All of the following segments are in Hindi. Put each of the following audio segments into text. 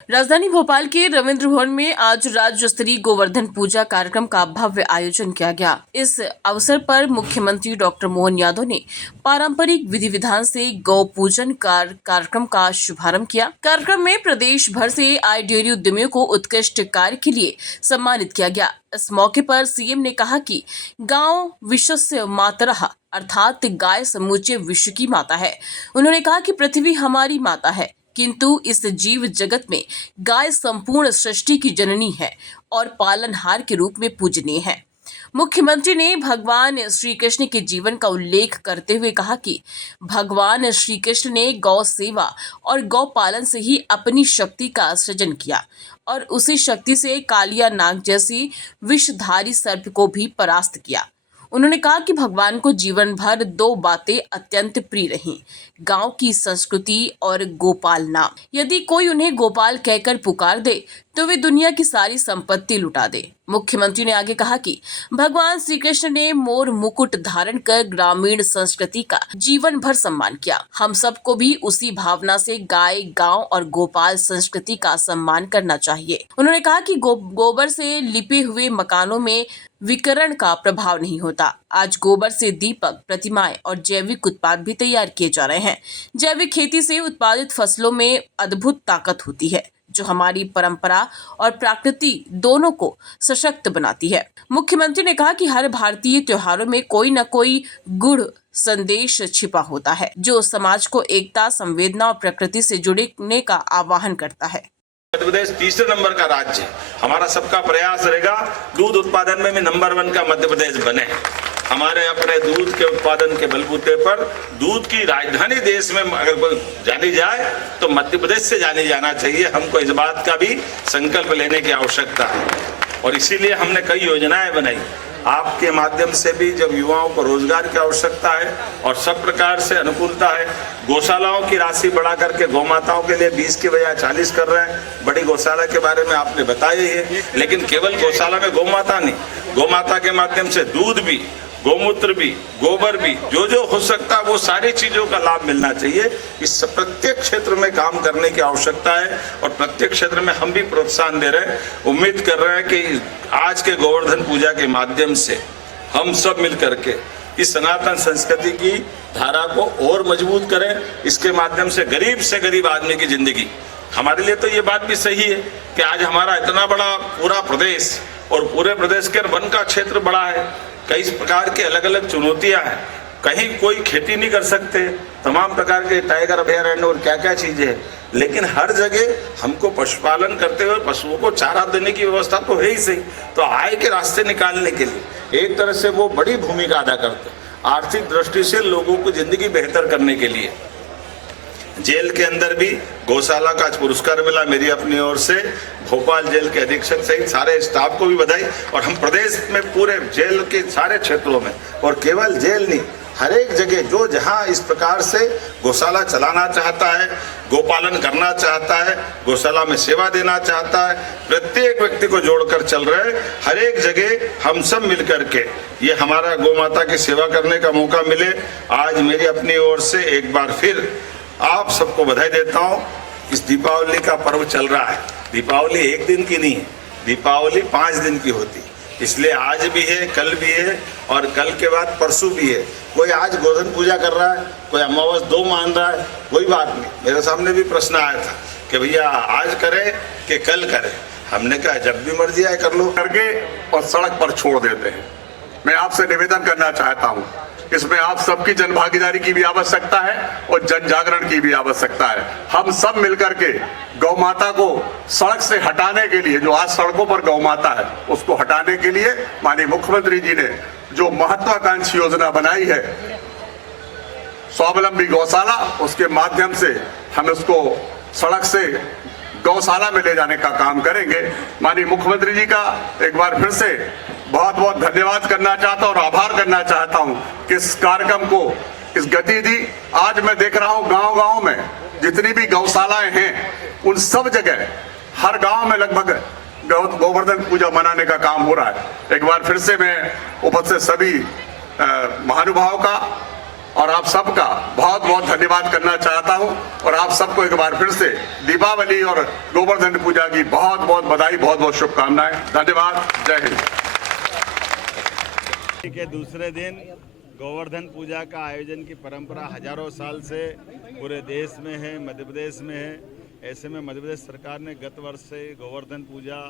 राजधानी भोपाल के रविंद्र भवन में आज राज्य स्तरीय गोवर्धन पूजा कार्यक्रम का भव्य आयोजन किया गया। इस अवसर पर मुख्यमंत्री डॉक्टर मोहन यादव ने पारंपरिक विधि विधान से गौ पूजन कार्यक्रम का शुभारंभ किया। कार्यक्रम में प्रदेश भर से आए डेयरी उद्यमियों को उत्कृष्ट कार्य के लिए सम्मानित किया गया। इस मौके पर सीएम ने कहा कि गांव विश्वस्य मातरः अर्थात गाय समूचे विश्व की माता है। उन्होंने कहा कि पृथ्वी हमारी माता है, किंतु इस जीव जगत में गाय संपूर्ण सृष्टि की जननी है और पालनहार के रूप में पूजनीय है। मुख्यमंत्री ने भगवान श्री कृष्ण के जीवन का उल्लेख करते हुए कहा कि भगवान श्री कृष्ण ने गौ सेवा और गौ पालन से ही अपनी शक्ति का सृजन किया और उसी शक्ति से कालिया नाग जैसी विषधारी सर्प को भी परास्त किया। उन्होंने कहा कि भगवान को जीवन भर दो बातें अत्यंत प्रिय रहीं, गांव की संस्कृति और गोपाल नाम। यदि कोई उन्हें गोपाल कहकर पुकार दे तो वे दुनिया की सारी संपत्ति लुटा दे। मुख्यमंत्री ने आगे कहा कि भगवान श्री कृष्ण ने मोर मुकुट धारण कर ग्रामीण संस्कृति का जीवन भर सम्मान किया। हम सबको भी उसी भावना से गाय, गांव और गोपाल संस्कृति का सम्मान करना चाहिए। उन्होंने कहा कि गोबर से लिपे हुए मकानों में विकिरण का प्रभाव नहीं होता। आज गोबर से दीपक, प्रतिमाएं और जैविक उत्पाद भी तैयार किए जा रहे हैं। जैविक खेती से उत्पादित फसलों में अद्भुत ताकत होती है जो हमारी परंपरा और प्रकृति दोनों को सशक्त बनाती है। मुख्यमंत्री ने कहा कि हर भारतीय त्योहारों में कोई न कोई गुड़ संदेश छिपा होता है जो समाज को एकता, संवेदना और प्रकृति से जुड़ने का आह्वान करता है। मध्य प्रदेश तीसरे नंबर का राज्य है। हमारा सबका प्रयास रहेगा दूध उत्पादन में भी नंबर 1 का मध्य प्रदेश बने। हमारे अपने दूध के उत्पादन के बलबूते पर दूध की राजधानी देश में अगर कोई जानी जाए तो मध्य प्रदेश से जानी जाना चाहिए। हमको इस बात का भी संकल्प लेने की आवश्यकता है और इसीलिए हमने कई योजनाएं बनाई। आपके माध्यम से भी जब युवाओं को रोजगार की आवश्यकता है और सब प्रकार से अनुकूलता है, गौशालाओं की राशि बढ़ा करके गौ माताओं के लिए 20 की बजाय 40 कर रहे हैं। बड़ी गौशाला के बारे में आपने बताया ही है, लेकिन केवल गौशाला में गौ माता नहीं, गौ माता के माध्यम से दूध भी, गोमूत्र भी, गोबर भी, जो हो सकता है वो सारी चीजों का लाभ मिलना चाहिए। इस प्रत्येक क्षेत्र में काम करने की आवश्यकता है और प्रत्येक क्षेत्र में हम भी प्रोत्साहन दे रहे हैं। उम्मीद कर रहे हैं कि आज के गोवर्धन पूजा के माध्यम से हम सब मिल करके इस सनातन संस्कृति की धारा को और मजबूत करें। इसके माध्यम से गरीब आदमी की जिंदगी, हमारे लिए तो ये बात भी सही है कि आज हमारा इतना बड़ा पूरा प्रदेश और पूरे प्रदेश के वन का क्षेत्र बड़ा है, कई प्रकार के अलग अलग चुनौतियां हैं, कहीं कोई खेती नहीं कर सकते, तमाम प्रकार के टाइगर अभयारण्य और क्या क्या चीजें हैं, लेकिन हर जगह हमको पशुपालन करते हुए पशुओं को चारा देने की व्यवस्था तो है ही सही, तो आय के रास्ते निकालने के लिए एक तरह से वो बड़ी भूमिका अदा करते हैं। आर्थिक दृष्टि से लोगों को जिंदगी बेहतर करने के लिए जेल के अंदर भी गौशाला का पुरस्कार मिला मेरी अपनी ओर से। भोपाल जेल के अधीक्षक सहित सारे स्टाफ को भी बधाई। और हम प्रदेश में पूरे जेल के सारे क्षेत्रों में और केवल जेल नहीं, हर एक जगह जो जहां इस प्रकार से गौशाला चलाना चाहता है, गोपालन करना चाहता है, गौशाला में सेवा देना चाहता है, प्रत्येक व्यक्ति को जोड़कर चल रहे, हर एक जगह हम सब मिलकर के ये हमारा गौ माता की सेवा करने का मौका मिले। आज मेरी अपनी ओर से एक बार फिर आप सबको बधाई देता हूँ। इस दीपावली का पर्व चल रहा है। दीपावली एक दिन की नहीं है, दीपावली 5 दिन की होती, इसलिए आज भी है, कल भी है और कल के बाद परसों भी है। कोई आज गोवर्धन पूजा कर रहा है, कोई अमावस 2 मान रहा है, कोई बात नहीं। मेरे सामने भी प्रश्न आया था कि भैया आज करें कि कल करें। हमने कहा जब भी मर्जी आए कर लो, करके और सड़क पर छोड़ देते हैं। मैं आपसे निवेदन करना चाहता हूं, इसमें आप सबकी जन भागीदारी की भी आवश्यकता है और जन जागरण की भी आवश्यकता है। हम सब मिलकर के गौ माता को सड़क से हटाने के लिए, जो आज सड़कों पर गौ माता है उसको हटाने के लिए माननीय मुख्यमंत्री जी ने जो महत्वाकांक्षी योजना बनाई है स्वावलंबी गौशाला, उसके माध्यम से हम उसको सड़क से गौशाला में ले जाने का काम करेंगे। माननीय मुख्यमंत्री जी का एक बार फिर से बहुत बहुत धन्यवाद करना चाहता हूं और आभार करना चाहता हूं कि इस कार्यक्रम को इस गति दी। आज मैं देख रहा हूं गांव-गांव में जितनी भी गौशालाएं हैं उन सब जगह हर गांव में लगभग गोवर्धन पूजा मनाने का काम हो रहा है। एक बार फिर से मैं उपस्थित सभी महानुभाव का और आप सबका बहुत बहुत धन्यवाद करना चाहता हूं और आप सबको एक बार फिर से दीपावली और गोवर्धन पूजा की बहुत बहुत बधाई, बहुत बहुत शुभकामनाएं। धन्यवाद। जय हिंद। के दूसरे दिन गोवर्धन पूजा का आयोजन की परंपरा हजारों साल से पूरे देश में है, मध्य प्रदेश में है। ऐसे में मध्य प्रदेश सरकार ने गत वर्ष से गोवर्धन पूजा,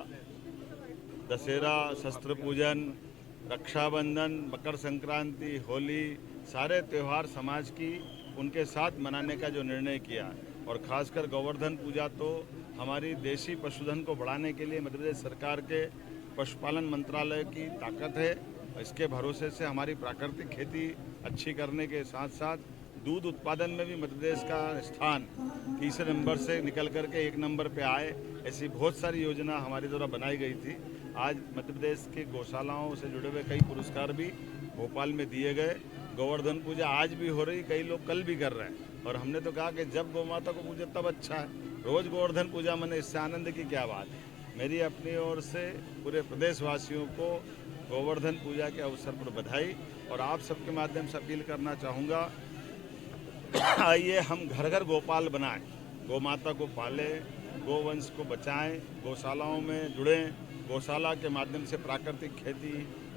दशहरा, शस्त्र पूजन, रक्षाबंधन, मकर संक्रांति, होली, सारे त्यौहार समाज की उनके साथ मनाने का जो निर्णय किया और खासकर गोवर्धन पूजा तो हमारी देशी पशुधन को बढ़ाने के लिए मध्य प्रदेश सरकार के पशुपालन मंत्रालय की ताकत है। इसके भरोसे से हमारी प्राकृतिक खेती अच्छी करने के साथ साथ दूध उत्पादन में भी मध्य प्रदेश का स्थान तीसरे नंबर से निकल करके 1 नंबर पे आए, ऐसी बहुत सारी योजना हमारे द्वारा बनाई गई थी। आज मध्य प्रदेश के गौशालाओं से जुड़े हुए कई पुरस्कार भी भोपाल में दिए गए। गोवर्धन पूजा आज भी हो रही, कई लोग कल भी कर रहे हैं और हमने तो कहा कि जब गौ माता को पूजे तब अच्छा है, रोज़ गोवर्धन पूजा मने, इससे आनंद की क्या बात है। मेरी अपनी ओर से पूरे प्रदेशवासियों को गोवर्धन पूजा के अवसर पर बधाई और आप सबके माध्यम से अपील करना चाहूँगा, आइए हम घर घर गोपाल बनाएं, गौ माता को पालें, गोवंश को बचाएं, गौशालाओं में जुड़ें, गौशाला के माध्यम से प्राकृतिक खेती,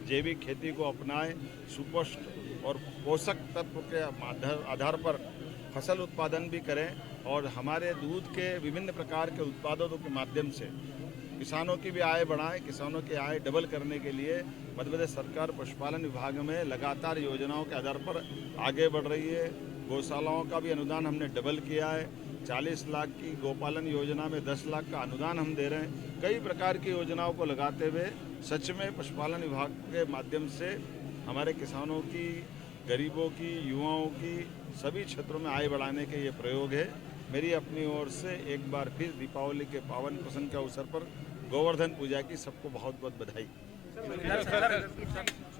जैविक खेती को अपनाएं, सुपुष्ट और पोषक तत्व के आधार पर फसल उत्पादन भी करें और हमारे दूध के विभिन्न प्रकार के उत्पादों के माध्यम से किसानों की भी आय बढ़ाएं। किसानों की आय डबल करने के लिए मध्य प्रदेश सरकार पशुपालन विभाग में लगातार योजनाओं के आधार पर आगे बढ़ रही है। गौशालाओं का भी अनुदान हमने डबल किया है। 40 लाख की गौपालन योजना में 10 लाख का अनुदान हम दे रहे हैं। कई प्रकार की योजनाओं को लगाते हुए सच में पशुपालन विभाग के माध्यम से हमारे किसानों की, गरीबों की, युवाओं की सभी क्षेत्रों में आय बढ़ाने के ये प्रयोग है। मेरी अपनी ओर से एक बार फिर दीपावली के पावन प्रसंग के अवसर पर गोवर्धन पूजा की सबको बहुत बहुत बधाई।